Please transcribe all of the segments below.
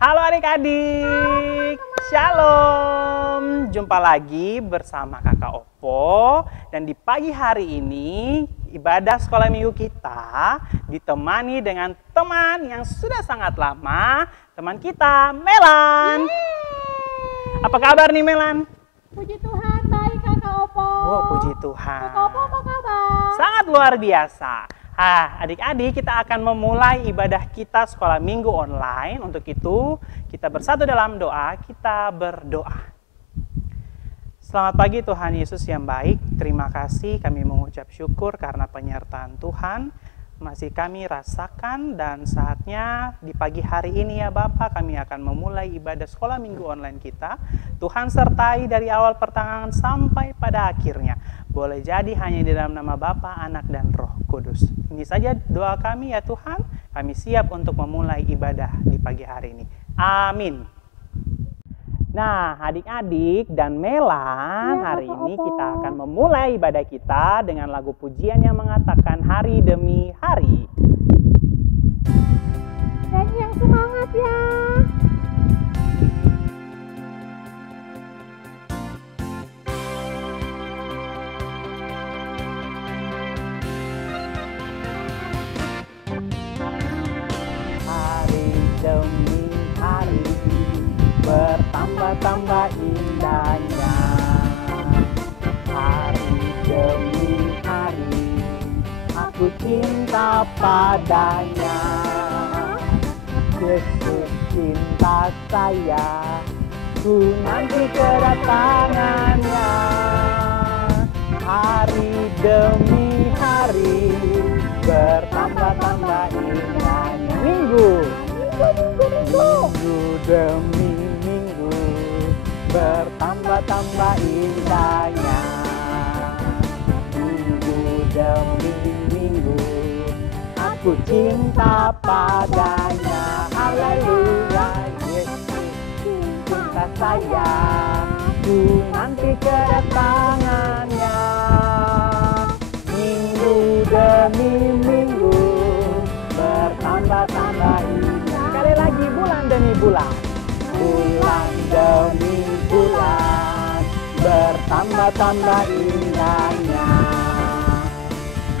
Halo adik-adik, Shalom. Jumpa lagi bersama Kakak Opo. Dan di pagi hari ini, ibadah sekolah minggu kita ditemani dengan teman yang sudah sangat lama. Teman kita, Melan. Apa kabar nih, Melan? Puji Tuhan, baik Kakak Opo. Oh, puji Tuhan. Kakak Opo apa kabar? Sangat luar biasa. Adik-adik, kita akan memulai ibadah kita sekolah minggu online. Untuk itu, kita bersatu dalam doa, kita berdoa. Selamat pagi Tuhan Yesus yang baik. Terima kasih kami mengucap syukur karena penyertaan Tuhan masih kami rasakan, dan saatnya di pagi hari ini ya Bapak, kami akan memulai ibadah sekolah minggu online kita. Tuhan sertai dari awal pertengahan sampai pada akhirnya. Boleh jadi hanya di dalam nama Bapa, Anak, dan Roh Kudus. Ini saja doa kami ya Tuhan. Kami siap untuk memulai ibadah di pagi hari ini. Amin. Nah, adik-adik dan Melan, hari ini kita akan memulai ibadah kita dengan lagu pujian yang mengatakan hari demi hari. Dan yang semangat ya. Hari demi hari bertambah-tambah indahnya. Hari demi hari aku cinta padanya. Yesus cinta saya, ku nanti kedatangannya. Hari demi hari bertambah-tambah indahnya. Minggu demi minggu bertambah-tambah indahnya. Minggu demi minggu aku cinta padanya. Haleluya, Yesus cinta saya, ku nanti kedatangannya. Minggu demi minggu bertambah-tambah indah. Sekali lagi, bulan demi bulan, bulan demi bulan bertambah-tambah indahnya.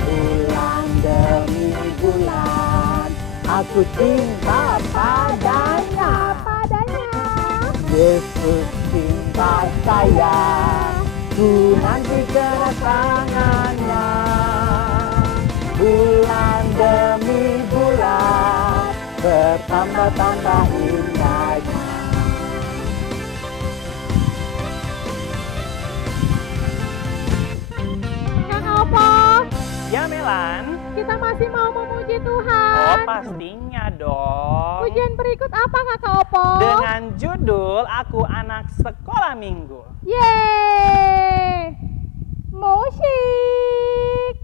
Bulan demi bulan aku cinta padanya. Yesus cinta saya, ku nanti kedatangannya. Bulan demi bulan bertambah-tambah indahnya. Kakak Opo, Ya Melan, kita masih mau memuji oh Tuhan. pastinya dong. Pujian berikut apa Kakak Opo? Dengan judul Aku Anak Sekolah Minggu. Yeay, musik.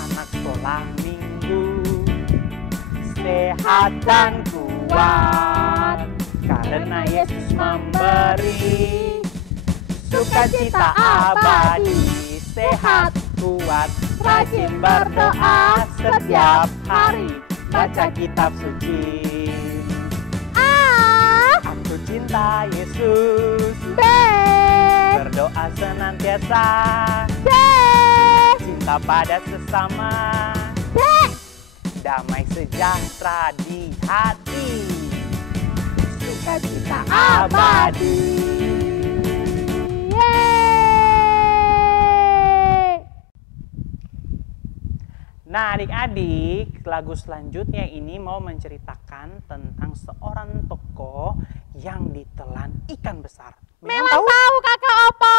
Anak sekolah minggu, sehat dan kuat, karena Yesus memberi sukacita abadi. Sehat, kuat, rajin berdoa setiap hari, baca kitab suci. Aku cinta Yesus, berdoa senantiasa, cinta pada sesama, damai sejahtera di hati, sukacita abadi. Nah adik-adik, lagu selanjutnya ini mau menceritakan tentang seorang tokoh yang ditelan ikan besar. Memang tahu Kakak Opo.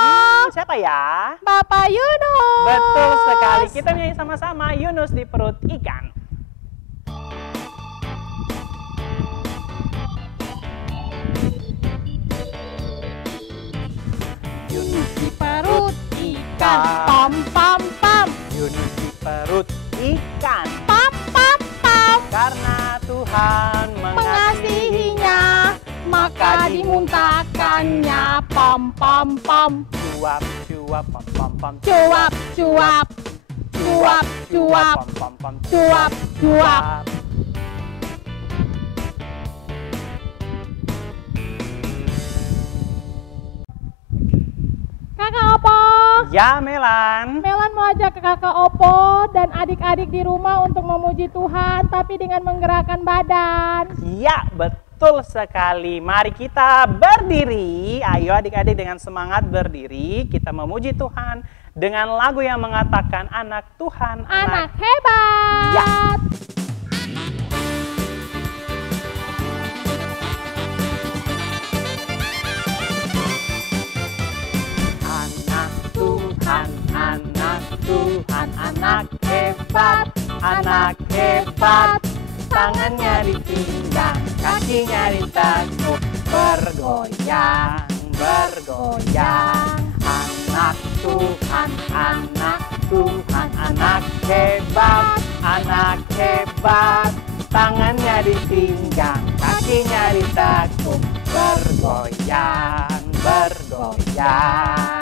Siapa ya? Bapak Yunus. Betul sekali, kita nyanyi sama-sama Yunus di perut ikan. Yunus di perut ikan, Pam pam pam. Yunus di perut ikan, Pam pam pam. karena Tuhan mengasihinya, Maka dimuntahkannya. Pam pam pam. Cuap cuap pam pam pam, Cuap cuap. cuap, cuap, pom, pom, cuap, cuap. Kakak Opo, Ya, Melan. Melan mau ajak kakak Opo dan adik-adik di rumah untuk memuji Tuhan, tapi dengan menggerakkan badan. Ya, betul sekali. Mari kita berdiri. Ayo adik-adik dengan semangat berdiri. Kita memuji Tuhan dengan lagu yang mengatakan anak Tuhan, Anak hebat. Ya. Anak Tuhan, anak hebat, anak hebat. Tangannya dipinggang, kakinya ditekuk, bergoyang, bergoyang. Anak Tuhan, anak Tuhan, anak hebat, anak hebat. Tangannya dipinggang, kakinya ditekuk, bergoyang, bergoyang.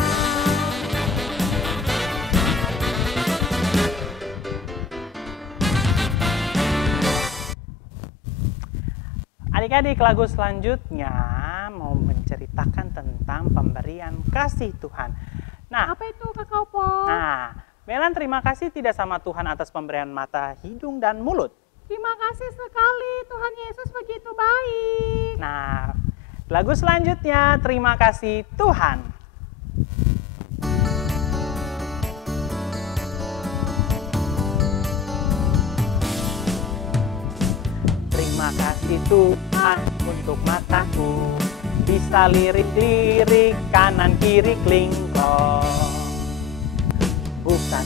Adik-adik, lagu selanjutnya mau menceritakan tentang pemberian kasih Tuhan. Nah, Apa itu kakak Opo? Melan terima kasih tidak sama Tuhan atas pemberian mata, hidung, dan mulut. Terima kasih sekali, Tuhan Yesus begitu baik. Nah, lagu selanjutnya terima kasih Tuhan. Terima kasih Tuhan untuk mataku, bisa lirik-lirik kanan kiri klingkong. Buka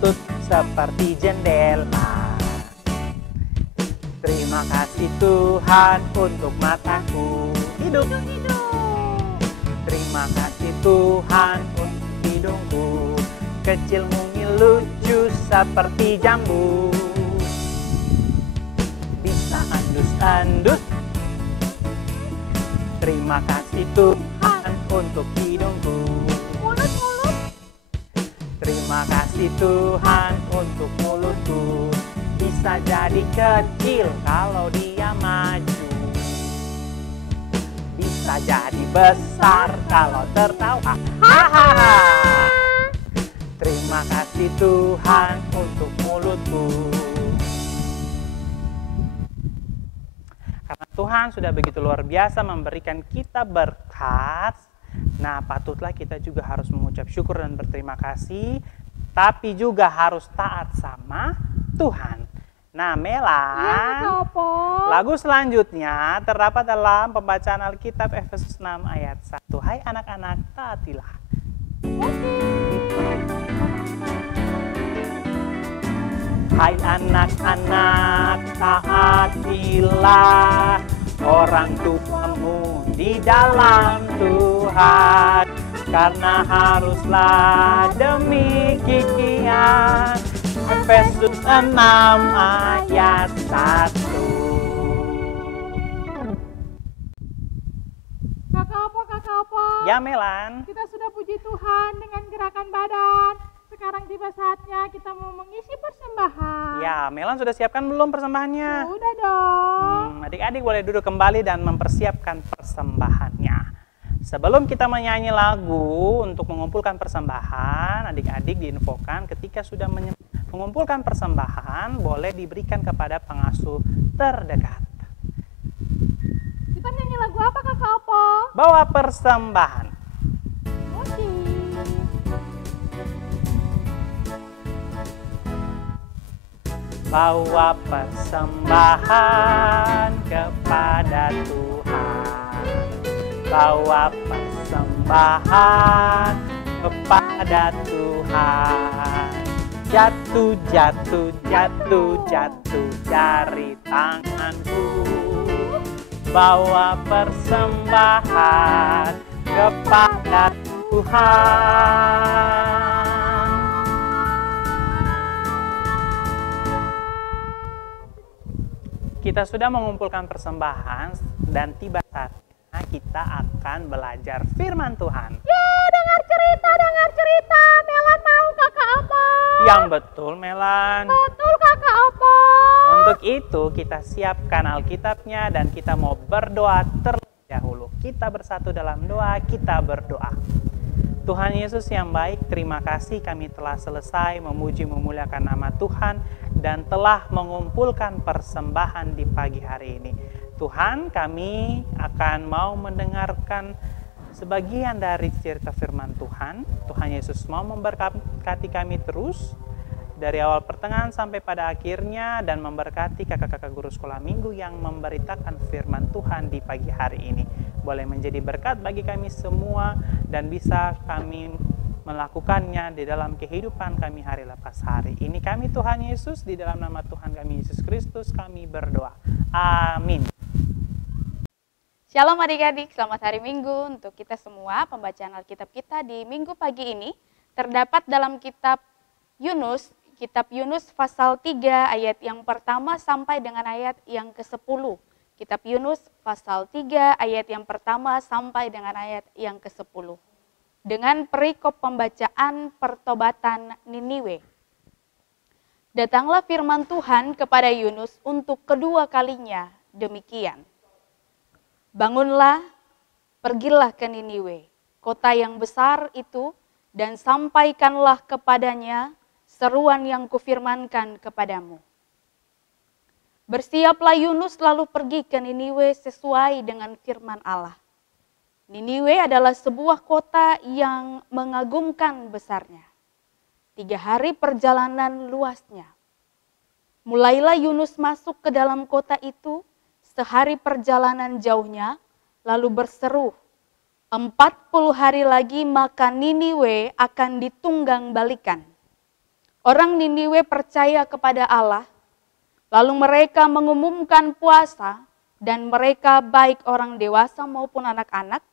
tutup seperti jendela. Terima kasih Tuhan untuk mataku, hidung. Terima kasih Tuhan untuk hidungku, kecil mungil lucu seperti jambu. Bisa andus-andus. Terima kasih Tuhan untuk hidungku. Mulut-mulut. Terima kasih Tuhan untuk mulutku, bisa jadi kecil kalau dia maju, bisa jadi besar kalau tertawa. Hahaha. Terima kasih Tuhan untuk mulutku. Karena Tuhan sudah begitu luar biasa memberikan kita berkat, nah patutlah kita juga harus mengucap syukur dan berterima kasih, tapi juga harus taat sama Tuhan. Nah, Iya kakak Melan, Opo. lagu selanjutnya terdapat dalam pembacaan Alkitab Efesus 6 ayat 1. Hai anak-anak, taatilah. Hai anak-anak, taatilah orang tuamu di dalam Tuhan, karena haruslah demikian. Efesus 6 ayat 1. Kakak Opo. Ya Melan, Kita sudah puji Tuhan dengan gerakan badan. Sekarang tiba saatnya kita mau mengisi persembahan. ya Melan sudah siapkan belum persembahannya? Udah dong. Adik-adik boleh duduk kembali dan mempersiapkan persembahannya. Sebelum kita menyanyi lagu untuk mengumpulkan persembahan, adik-adik diinfokan ketika sudah mengumpulkan persembahan, boleh diberikan kepada pengasuh terdekat. Kita nyanyi lagu apa kakak Opo? Bawa persembahan. Oke. Bawa persembahan kepada Tuhan. Bawa persembahan kepada Tuhan. Jatuh, jatuh, jatuh, jatuh dari tanganku. Bawa persembahan kepada Tuhan. Kita sudah mengumpulkan persembahan dan tiba saatnya kita akan belajar firman Tuhan. Ya, dengar cerita, dengar cerita. Melan mau kakak Opo. Yang betul, Melan. Betul Kakak Opo. Untuk itu kita siapkan Alkitabnya dan kita mau berdoa terlebih dahulu. Kita bersatu dalam doa, kita berdoa. Tuhan Yesus yang baik, terima kasih kami telah selesai memuji memuliakan nama Tuhan dan telah mengumpulkan persembahan di pagi hari ini. Tuhan, kami akan mau mendengarkan sebagian dari cerita firman Tuhan. Tuhan Yesus mau memberkati kami terus dari awal pertengahan sampai pada akhirnya dan memberkati kakak-kakak guru sekolah minggu yang memberitakan firman Tuhan di pagi hari ini. Boleh menjadi berkat bagi kami semua dan bisa kami melakukannya di dalam kehidupan kami hari lepas hari. Ini kami Tuhan Yesus, di dalam nama Tuhan kami Yesus Kristus kami berdoa. Amin. Shalom adik-adik, selamat hari Minggu untuk kita semua. Pembacaan Alkitab kita di Minggu pagi ini terdapat dalam kitab Yunus, kitab Yunus pasal 3 ayat yang pertama sampai dengan ayat yang ke-10. Kitab Yunus pasal 3 ayat yang pertama sampai dengan ayat yang ke-10. Dengan perikop pembacaan pertobatan Niniwe. Datanglah firman Tuhan kepada Yunus untuk kedua kalinya demikian. Bangunlah, pergilah ke Niniwe, kota yang besar itu, dan sampaikanlah kepadanya seruan yang kufirmankan kepadamu. Bersiaplah Yunus lalu pergi ke Niniwe sesuai dengan firman Allah. Niniwe adalah sebuah kota yang mengagumkan besarnya. 3 hari perjalanan luasnya. Mulailah Yunus masuk ke dalam kota itu, sehari perjalanan jauhnya, lalu berseru, 40 hari lagi maka Niniwe akan ditunggang balikan. Orang Niniwe percaya kepada Allah, lalu mereka mengumumkan puasa dan mereka baik orang dewasa maupun anak-anak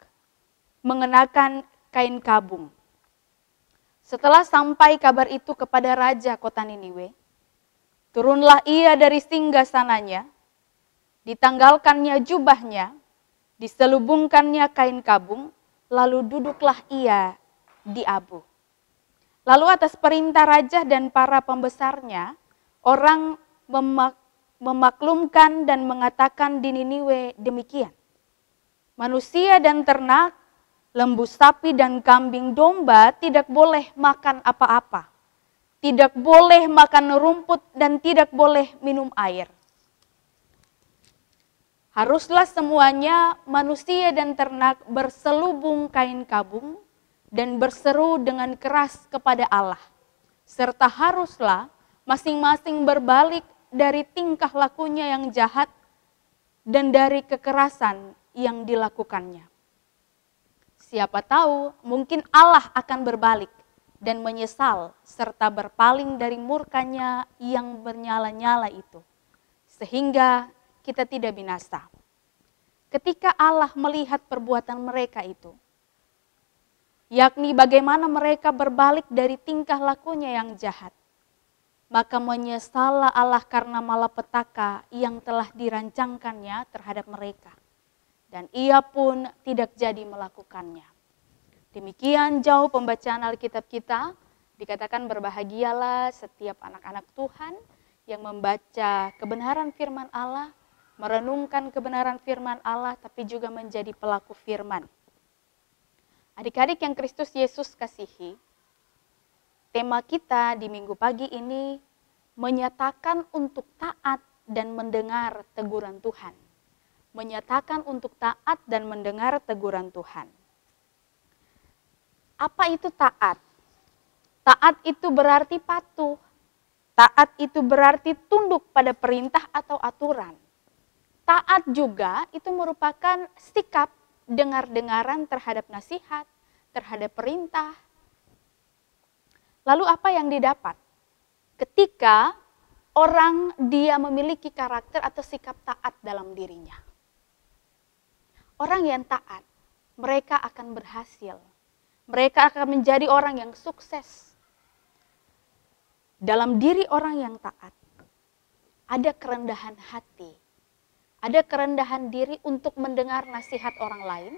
mengenakan kain kabung. Setelah sampai kabar itu kepada raja kota Niniwe, turunlah ia dari singgasananya, ditanggalkannya jubahnya, diselubungkannya kain kabung, lalu duduklah ia di abu. Lalu atas perintah raja dan para pembesarnya, orang memaklumkan dan mengatakan di Niniwe demikian. Manusia dan ternak, lembu sapi dan kambing domba tidak boleh makan apa-apa. Tidak boleh makan rumput dan tidak boleh minum air. Haruslah semuanya manusia dan ternak berselubung kain kabung dan berseru dengan keras kepada Allah. Serta haruslah masing-masing berbalik dari tingkah lakunya yang jahat dan dari kekerasan yang dilakukannya. Siapa tahu mungkin Allah akan berbalik dan menyesal serta berpaling dari murkanya yang bernyala-nyala itu. Sehingga kita tidak binasa. Ketika Allah melihat perbuatan mereka itu, yakni bagaimana mereka berbalik dari tingkah lakunya yang jahat, maka menyesallah Allah karena malapetaka yang telah dirancangkannya terhadap mereka. Dan ia pun tidak jadi melakukannya. Demikian jauh pembacaan Alkitab kita. Dikatakan berbahagialah setiap anak-anak Tuhan yang membaca kebenaran firman Allah, merenungkan kebenaran firman Allah, tapi juga menjadi pelaku firman. Adik-adik yang Kristus Yesus kasihi, tema kita di minggu pagi ini menyatakan untuk taat dan mendengar teguran Tuhan. Menyatakan untuk taat dan mendengar teguran Tuhan. Apa itu taat? Taat itu berarti patuh. Taat itu berarti tunduk pada perintah atau aturan. Taat juga itu merupakan sikap dengar-dengaran terhadap nasihat, terhadap perintah. Lalu apa yang didapat? Ketika orang dia memiliki karakter atau sikap taat dalam dirinya. Orang yang taat, mereka akan berhasil. Mereka akan menjadi orang yang sukses. Dalam diri orang yang taat, ada kerendahan hati. Ada kerendahan diri untuk mendengar nasihat orang lain,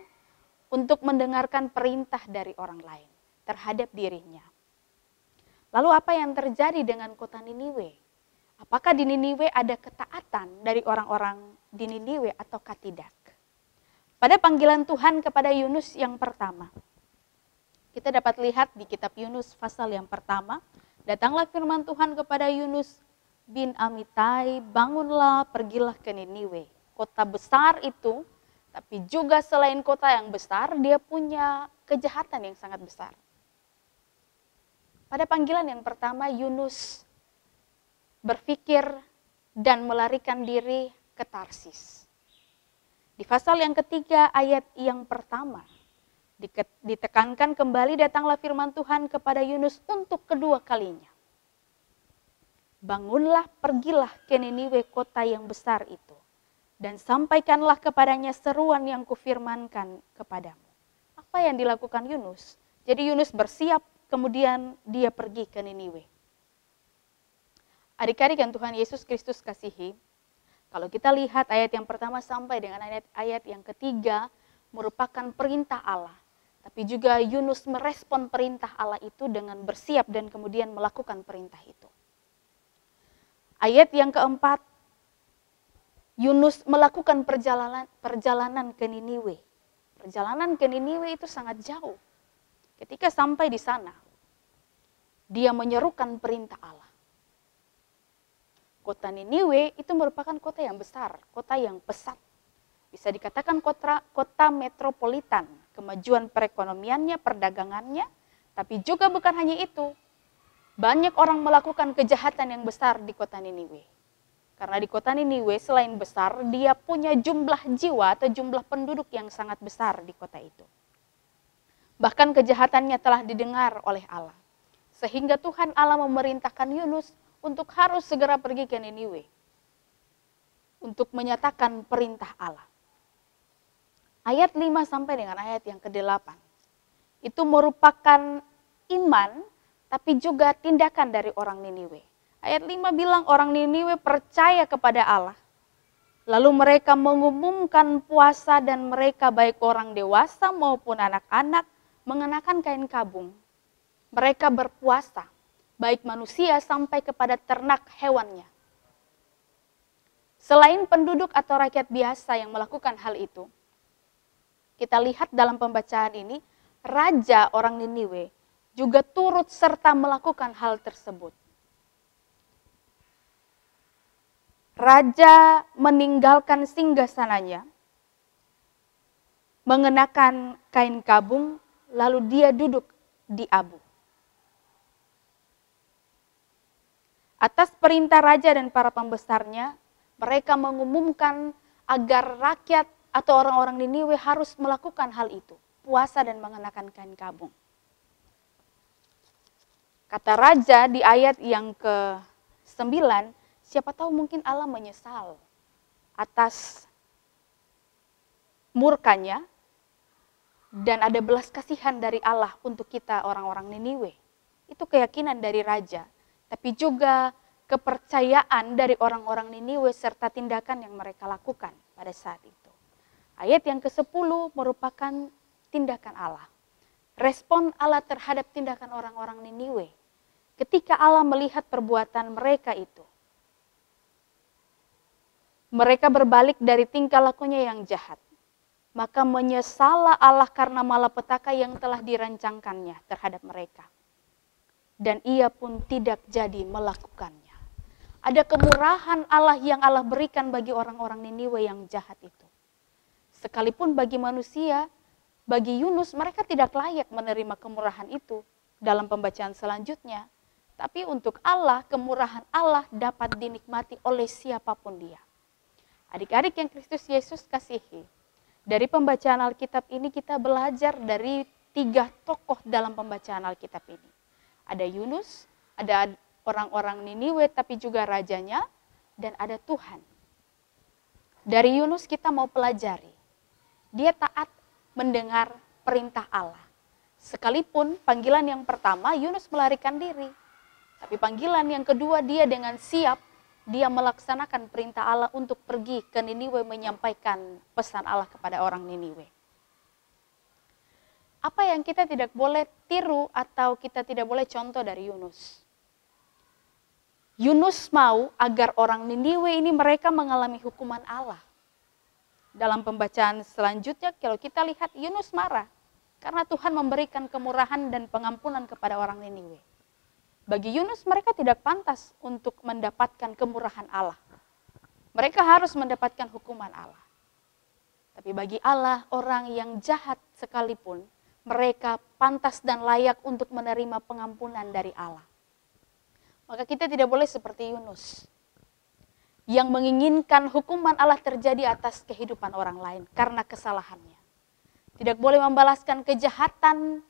untuk mendengarkan perintah dari orang lain terhadap dirinya. Lalu apa yang terjadi dengan kota Niniwe? Apakah di Niniwe ada ketaatan dari orang-orang di Niniwe ataukah tidak? Pada panggilan Tuhan kepada Yunus yang pertama, kita dapat lihat di kitab Yunus pasal yang pertama, datanglah firman Tuhan kepada Yunus bin Amitai, bangunlah, pergilah ke Niniwe. Kota besar itu, tapi juga selain kota yang besar, dia punya kejahatan yang sangat besar. Pada panggilan yang pertama, Yunus berpikir dan melarikan diri ke Tarsis. Di pasal yang ketiga, ayat yang pertama, ditekankan kembali datanglah firman Tuhan kepada Yunus untuk kedua kalinya. Bangunlah, pergilah ke Niniwe, kota yang besar itu, dan sampaikanlah kepadanya seruan yang kufirmankan kepadamu. Apa yang dilakukan Yunus? Jadi Yunus bersiap, kemudian dia pergi ke Niniwe. Adik-adik yang Tuhan Yesus Kristus kasihi, kalau kita lihat ayat yang pertama sampai dengan ayat yang ketiga merupakan perintah Allah. Tapi juga Yunus merespon perintah Allah itu dengan bersiap dan kemudian melakukan perintah itu. Ayat yang keempat, Yunus melakukan perjalanan ke Niniwe. Perjalanan ke Niniwe itu sangat jauh. Ketika sampai di sana, dia menyerukan perintah Allah. Kota Niniwe itu merupakan kota yang besar, kota yang pesat. Bisa dikatakan kota metropolitan, kemajuan perekonomiannya, perdagangannya, tapi juga bukan hanya itu. Banyak orang melakukan kejahatan yang besar di kota Niniwe. Karena di kota Niniwe selain besar, dia punya jumlah jiwa atau jumlah penduduk yang sangat besar di kota itu. Bahkan kejahatannya telah didengar oleh Allah. Sehingga Tuhan Allah memerintahkan Yunus untuk harus segera pergi ke Niniwe. Untuk menyatakan perintah Allah. Ayat 5 sampai dengan ayat yang ke-8. Itu merupakan iman, tapi juga tindakan dari orang Niniwe. Ayat 5 bilang orang Niniwe percaya kepada Allah. Lalu mereka mengumumkan puasa dan mereka baik orang dewasa maupun anak-anak mengenakan kain kabung. Mereka berpuasa, baik manusia sampai kepada ternak hewannya. Selain penduduk atau rakyat biasa yang melakukan hal itu, kita lihat dalam pembacaan ini, raja orang Niniwe juga turut serta melakukan hal tersebut. Raja meninggalkan singgasananya, mengenakan kain kabung, lalu dia duduk di abu. Atas perintah raja dan para pembesarnya, mereka mengumumkan agar rakyat atau orang-orang Niniwe harus melakukan hal itu, puasa dan mengenakan kain kabung. Kata raja di ayat yang ke-9, siapa tahu mungkin Allah menyesal atas murkanya dan ada belas kasihan dari Allah untuk kita orang-orang Niniwe. Itu keyakinan dari raja, tapi juga kepercayaan dari orang-orang Niniwe serta tindakan yang mereka lakukan pada saat itu. Ayat yang ke-10 merupakan tindakan Allah. Respon Allah terhadap tindakan orang-orang Niniwe. Ketika Allah melihat perbuatan mereka itu, mereka berbalik dari tingkah lakunya yang jahat. Maka menyesallah Allah karena malapetaka yang telah dirancangkannya terhadap mereka. Dan ia pun tidak jadi melakukannya. Ada kemurahan Allah yang Allah berikan bagi orang-orang Niniwe yang jahat itu. Sekalipun bagi manusia, bagi Yunus mereka tidak layak menerima kemurahan itu dalam pembacaan selanjutnya. Tapi untuk Allah, kemurahan Allah dapat dinikmati oleh siapapun dia. Adik-adik yang Kristus Yesus kasihi, dari pembacaan Alkitab ini kita belajar dari 3 tokoh dalam pembacaan Alkitab ini. Ada Yunus, ada orang-orang Niniwe tapi juga rajanya, dan ada Tuhan. Dari Yunus kita mau pelajari, dia taat mendengar perintah Allah. Sekalipun panggilan yang pertama Yunus melarikan diri, tapi panggilan yang kedua dia dengan siap, dia melaksanakan perintah Allah untuk pergi ke Niniwe menyampaikan pesan Allah kepada orang Niniwe. Apa yang kita tidak boleh tiru atau kita tidak boleh contoh dari Yunus? Yunus mau agar orang Niniwe ini mereka mengalami hukuman Allah. Dalam pembacaan selanjutnya kalau kita lihat Yunus marah karena Tuhan memberikan kemurahan dan pengampunan kepada orang Niniwe. Bagi Yunus mereka tidak pantas untuk mendapatkan kemurahan Allah. Mereka harus mendapatkan hukuman Allah. Tapi bagi Allah, orang yang jahat sekalipun, mereka pantas dan layak untuk menerima pengampunan dari Allah. Maka kita tidak boleh seperti Yunus, yang menginginkan hukuman Allah terjadi atas kehidupan orang lain karena kesalahannya. Tidak boleh membalaskan kejahatan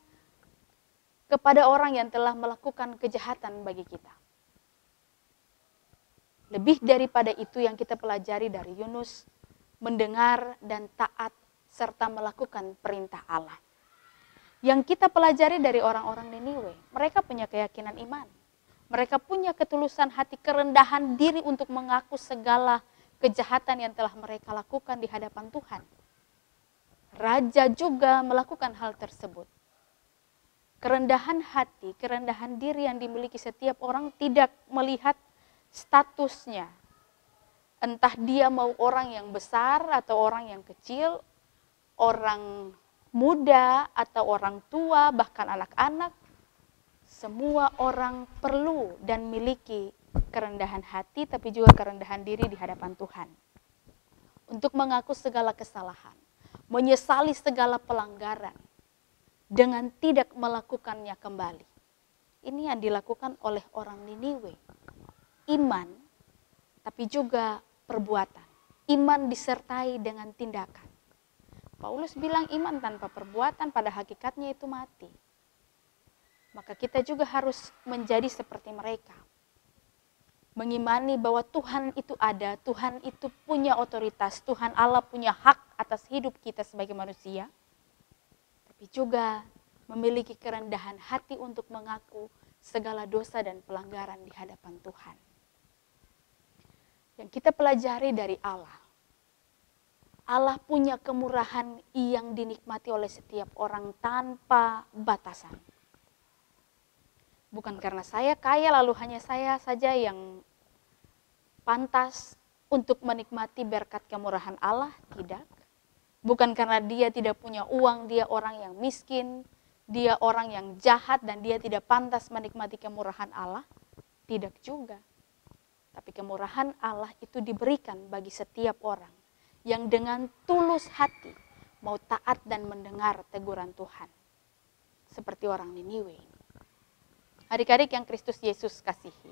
kepada orang yang telah melakukan kejahatan bagi kita. Lebih daripada itu yang kita pelajari dari Yunus, mendengar dan taat serta melakukan perintah Allah. Yang kita pelajari dari orang-orang Niniwe, mereka punya keyakinan iman. Mereka punya ketulusan hati, kerendahan diri untuk mengaku segala kejahatan yang telah mereka lakukan di hadapan Tuhan. Raja juga melakukan hal tersebut. Kerendahan hati, kerendahan diri yang dimiliki setiap orang tidak melihat statusnya. Entah dia mau orang yang besar atau orang yang kecil, orang muda atau orang tua, bahkan anak-anak. Semua orang perlu dan miliki kerendahan hati tapi juga kerendahan diri di hadapan Tuhan. Untuk mengaku segala kesalahan, menyesali segala pelanggaran dengan tidak melakukannya kembali. Ini yang dilakukan oleh orang Niniwe. Iman tapi juga perbuatan. Iman disertai dengan tindakan. Paulus bilang iman tanpa perbuatan pada hakikatnya itu mati. Maka kita juga harus menjadi seperti mereka. Mengimani bahwa Tuhan itu ada, Tuhan itu punya otoritas, Tuhan Allah punya hak atas hidup kita sebagai manusia. Tapi juga memiliki kerendahan hati untuk mengaku segala dosa dan pelanggaran di hadapan Tuhan. Yang kita pelajari dari Allah. Allah punya kemurahan yang dinikmati oleh setiap orang tanpa batasan. Bukan karena saya kaya lalu hanya saya saja yang pantas untuk menikmati berkat kemurahan Allah, tidak. Bukan karena dia tidak punya uang, dia orang yang miskin, dia orang yang jahat dan dia tidak pantas menikmati kemurahan Allah, tidak juga. Tapi kemurahan Allah itu diberikan bagi setiap orang yang dengan tulus hati mau taat dan mendengar teguran Tuhan. Seperti orang Niniwe. Adik-adik yang Kristus Yesus kasihi.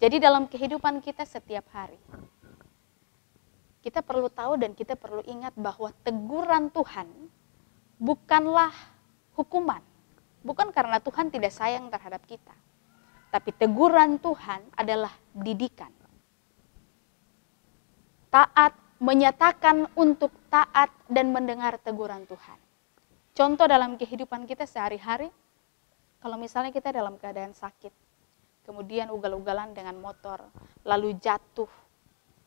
Jadi dalam kehidupan kita setiap hari, kita perlu tahu dan kita perlu ingat bahwa teguran Tuhan bukanlah hukuman. Bukan karena Tuhan tidak sayang terhadap kita. Tapi teguran Tuhan adalah didikan. Taat, menyatakan untuk taat dan mendengar teguran Tuhan. Contoh dalam kehidupan kita sehari-hari, kalau misalnya kita dalam keadaan sakit, kemudian ugal-ugalan dengan motor, lalu jatuh,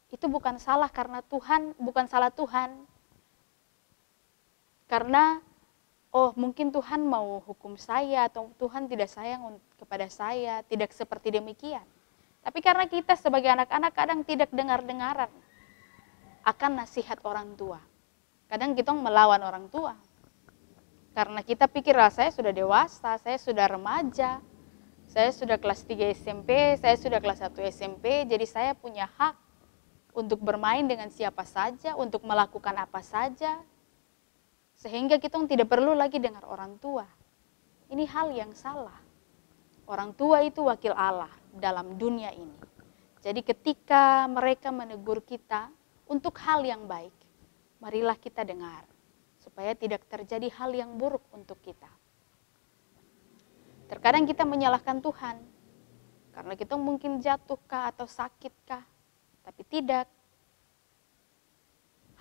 itu bukan salah karena Tuhan, bukan salah Tuhan. Karena, mungkin Tuhan mau hukum saya atau Tuhan tidak sayang kepada saya, tidak seperti demikian. Tapi karena kita sebagai anak-anak kadang tidak dengar-dengaran akan nasihat orang tua. Kadang kita melawan orang tua. Karena kita pikir saya sudah dewasa, saya sudah remaja, saya sudah kelas 3 SMP, saya sudah kelas 1 SMP, jadi saya punya hak untuk bermain dengan siapa saja, untuk melakukan apa saja. Sehingga kita tidak perlu lagi dengar orang tua. Ini hal yang salah. Orang tua itu wakil Allah dalam dunia ini. Jadi ketika mereka menegur kita untuk hal yang baik, marilah kita dengar. Supaya tidak terjadi hal yang buruk untuk kita. Terkadang kita menyalahkan Tuhan. Karena kita mungkin jatuhkah atau sakitkah. Tapi tidak.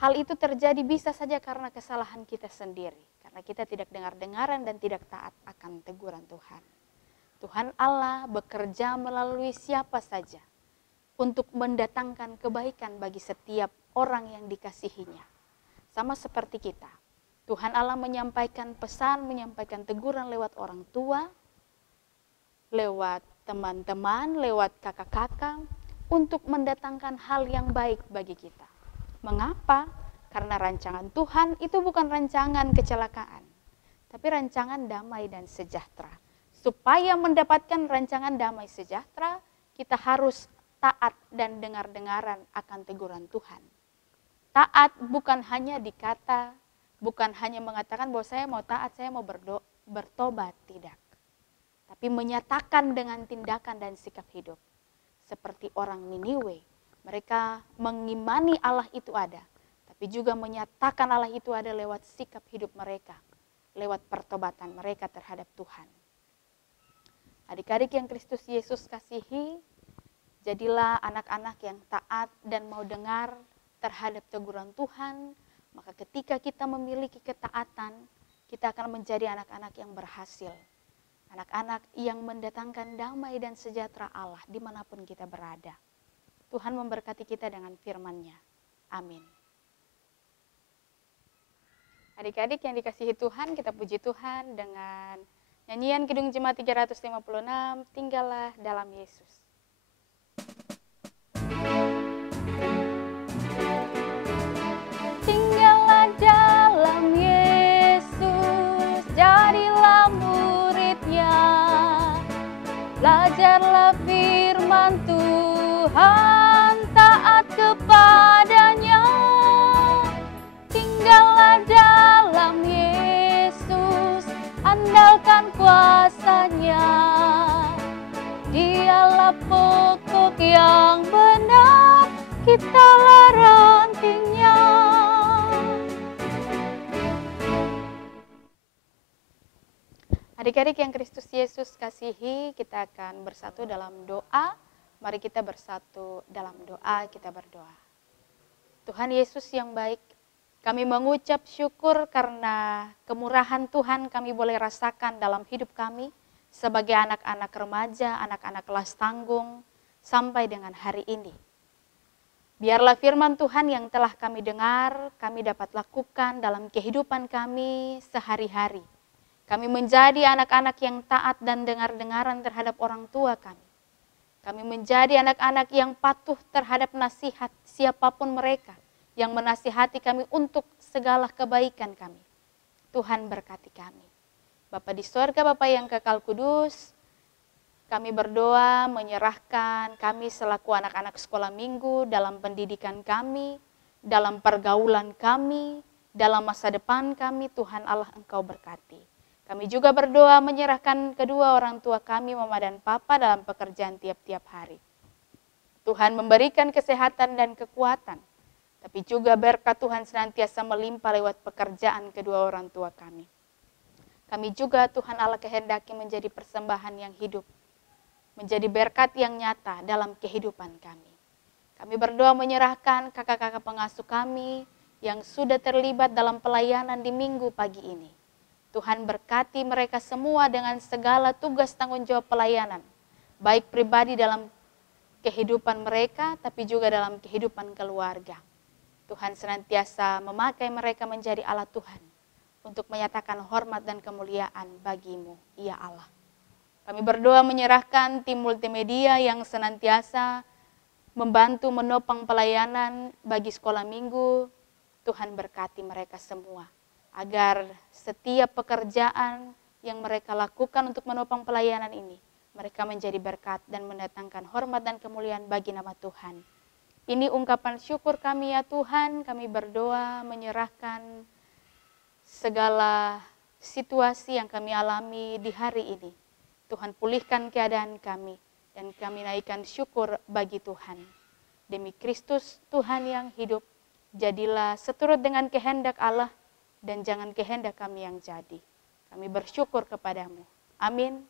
Hal itu terjadi bisa saja karena kesalahan kita sendiri. Karena kita tidak dengar-dengaran dan tidak taat akan teguran Tuhan. Tuhan Allah bekerja melalui siapa saja. Untuk mendatangkan kebaikan bagi setiap orang yang dikasihinya. Sama seperti kita. Tuhan Allah menyampaikan pesan, menyampaikan teguran lewat orang tua, lewat teman-teman, lewat kakak-kakak untuk mendatangkan hal yang baik bagi kita. Mengapa? Karena rancangan Tuhan itu bukan rancangan kecelakaan, tapi rancangan damai dan sejahtera. Supaya mendapatkan rancangan damai sejahtera, kita harus taat dan dengar-dengaran akan teguran Tuhan. Taat bukan hanya dikata, bukan hanya mengatakan bahwa saya mau taat, saya mau bertobat, tidak. Tapi menyatakan dengan tindakan dan sikap hidup. Seperti orang Niniwe, mereka mengimani Allah itu ada, tapi juga menyatakan Allah itu ada lewat sikap hidup mereka, lewat pertobatan mereka terhadap Tuhan. Adik-adik yang Kristus Yesus kasihi, jadilah anak-anak yang taat dan mau dengar terhadap teguran Tuhan, maka ketika kita memiliki ketaatan, kita akan menjadi anak-anak yang berhasil. Anak-anak yang mendatangkan damai dan sejahtera Allah dimanapun kita berada. Tuhan memberkati kita dengan firman-Nya. Amin. Adik-adik yang dikasihi Tuhan, kita puji Tuhan dengan nyanyian Kidung Jemaat 356, Tinggallah dalam Yesus. Tinggallah dalam Yesus, jadilah murid-Nya, belajarlah firman Tuhan, taat kepadanya. Tinggallah dalam Yesus, andalkan kuasa-Nya. Dialah pokok yang benar, kitalah rantingnya. Adik-adik yang Kristus Yesus kasihi, kita akan bersatu dalam doa. Mari kita bersatu dalam doa, kita berdoa. Tuhan Yesus yang baik, kami mengucap syukur karena kemurahan Tuhan kami boleh rasakan dalam hidup kami sebagai anak-anak remaja, anak-anak kelas tanggung, sampai dengan hari ini. Biarlah firman Tuhan yang telah kami dengar, kami dapat lakukan dalam kehidupan kami sehari-hari. Kami menjadi anak-anak yang taat dan dengar-dengaran terhadap orang tua kami. Kami menjadi anak-anak yang patuh terhadap nasihat siapapun mereka yang menasihati kami untuk segala kebaikan kami. Tuhan berkati kami. Bapa di sorga, Bapa yang kekal kudus, kami berdoa menyerahkan kami selaku anak-anak sekolah minggu dalam pendidikan kami, dalam pergaulan kami, dalam masa depan kami. Tuhan Allah, Engkau berkati. Kami juga berdoa menyerahkan kedua orang tua kami, Mama dan Papa, dalam pekerjaan tiap-tiap hari. Tuhan memberikan kesehatan dan kekuatan, tapi juga berkat Tuhan senantiasa melimpah lewat pekerjaan kedua orang tua kami. Kami juga Tuhan Allah kehendaki menjadi persembahan yang hidup, menjadi berkat yang nyata dalam kehidupan kami. Kami berdoa menyerahkan kakak-kakak pengasuh kami yang sudah terlibat dalam pelayanan di minggu pagi ini. Tuhan berkati mereka semua dengan segala tugas tanggung jawab pelayanan, baik pribadi dalam kehidupan mereka, tapi juga dalam kehidupan keluarga. Tuhan senantiasa memakai mereka menjadi alat Tuhan untuk menyatakan hormat dan kemuliaan bagi-Mu, ya Allah. Kami berdoa menyerahkan tim multimedia yang senantiasa membantu menopang pelayanan bagi sekolah minggu. Tuhan berkati mereka semua, agar setiap pekerjaan yang mereka lakukan untuk menopang pelayanan ini, mereka menjadi berkat dan mendatangkan hormat dan kemuliaan bagi nama Tuhan. Ini ungkapan syukur kami ya Tuhan, kami berdoa menyerahkan segala situasi yang kami alami di hari ini. Tuhan pulihkan keadaan kami dan kami naikkan syukur bagi Tuhan. Demi Kristus Tuhan yang hidup, jadilah seturut dengan kehendak Allah, dan jangan kehendak kami yang jadi. Kami bersyukur kepadamu. Amin.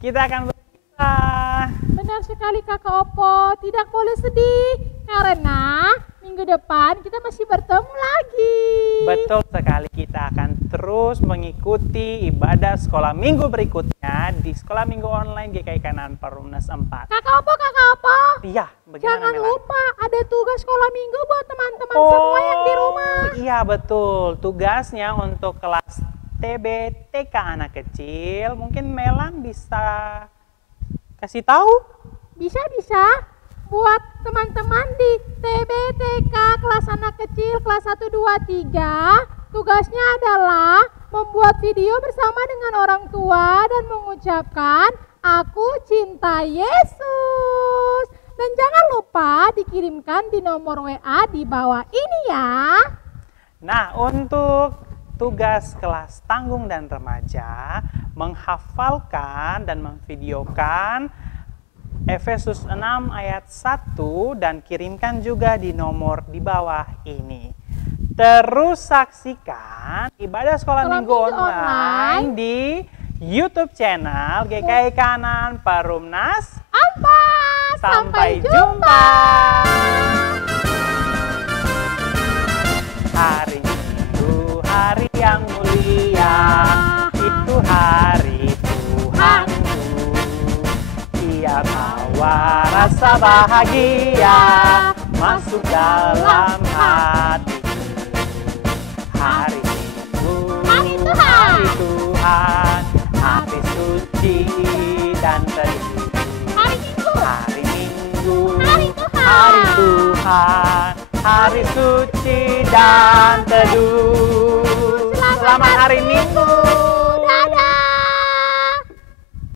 Kita akan berpisah. Benar sekali Kakak Opo, tidak boleh sedih karena minggu depan kita masih bertemu lagi. Betul sekali, kita akan terus mengikuti ibadah sekolah minggu berikutnya di sekolah minggu online GKI Kanan Perumnas 4. Kakak Opo. Iya, bagaimana Jangan Melan? lupa ada tugas sekolah minggu buat teman-teman semua yang di rumah. Iya betul, tugasnya untuk kelas TBTK anak kecil. Mungkin Melang bisa kasih tahu? Bisa. Buat teman-teman di TBTK kelas anak kecil kelas 1, 2, 3, tugasnya adalah membuat video bersama dengan orang tua dan mengucapkan "Aku cinta Yesus". Dan jangan lupa dikirimkan di nomor WA di bawah ini ya. Nah, untuk tugas kelas tanggung dan remaja, menghafalkan dan memvideokan Efesus 6 ayat 1 dan kirimkan juga di nomor di bawah ini. Terus saksikan ibadah sekolah minggu online di YouTube channel GKI Kanan Perumnas Ampas. Sampai jumpa. Hari Minggu, hari yang mulia, itu hari Tuhanku. Ia bawa rasa bahagia masuk dalam hatiku. Hari Minggu, hari Tuhan, hati suci dan teduh. Hari Minggu, hari Tuhan, hari suci dan teduh. Selamat hari Minggu.